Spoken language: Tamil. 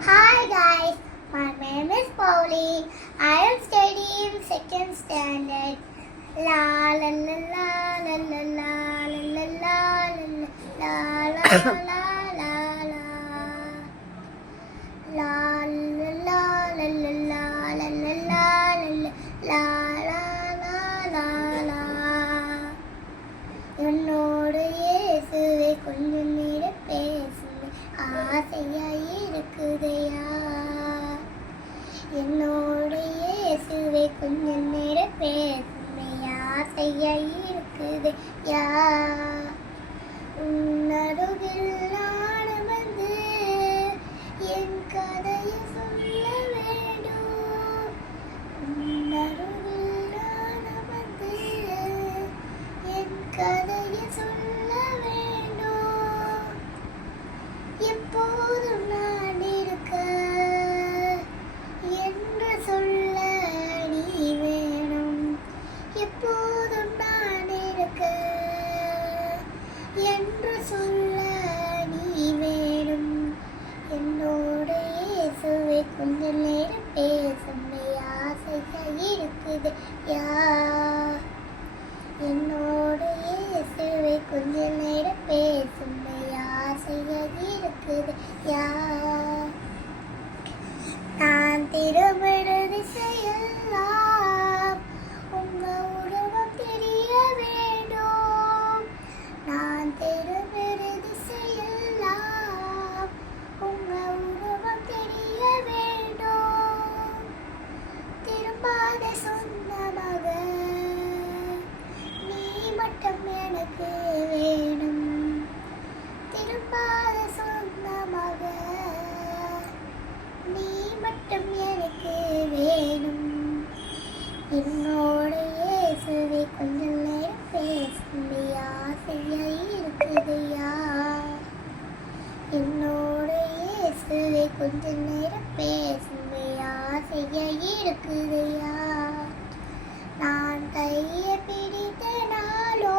Hi guys, my name is Pauli. I am studying second standard. La la la la la la la la la la la la la la la. La la la la la la la la la la la la. என்னோடு இயேசுவே கொஞ்சம் நேரம் பேசுங்க ஆசையா இருக்குதையா என்னோடு இயேசுவே கொஞ்சம் நேரம் பேசுங்க ஆசையா இருக்குதையா உன்னருகில் நான் வந்து என் கதையை சொல்ல வேண்டும் உன்னருகில் நான் வந்து என் கதையை சொல்ல வேண்டும் எப்போதும் நான் இருக்க என்று சொல்ல நீ வேணும் எப்போதும் நான் இருக்க என்று சொல்ல நீ வேணும் என்னோட இயேசுவே கொஞ்ச நேரம் பேசும் ஆசையா இருக்குது யா என்னோட இயேசுவே கொஞ்ச நேரம் பேசும் ஆசையா இருக்குது யா நான் திரும்பினது செய்யலாம் உங்க உருவம் தெரிய வேண்டும் நான் திரும்பினது செய்யலாம் உங்க உருவம் தெரிய வேண்டும் திரும்பாத சொந்தமாக நீ மட்டும் எனக்கு வேணும் திரும்பாத சொந்தமாக நீ மட்டும் எனக்கு வேணும் என்னோட இயேசுவே கொஞ்சம் நேரம் பேசும் ஆசையா இருக்குதையா என்னோட இயேசுவே கொஞ்சம் நேரம் பேசும் ஆசையா இருக்குதையா நான் கையை பிடித்த நாளோ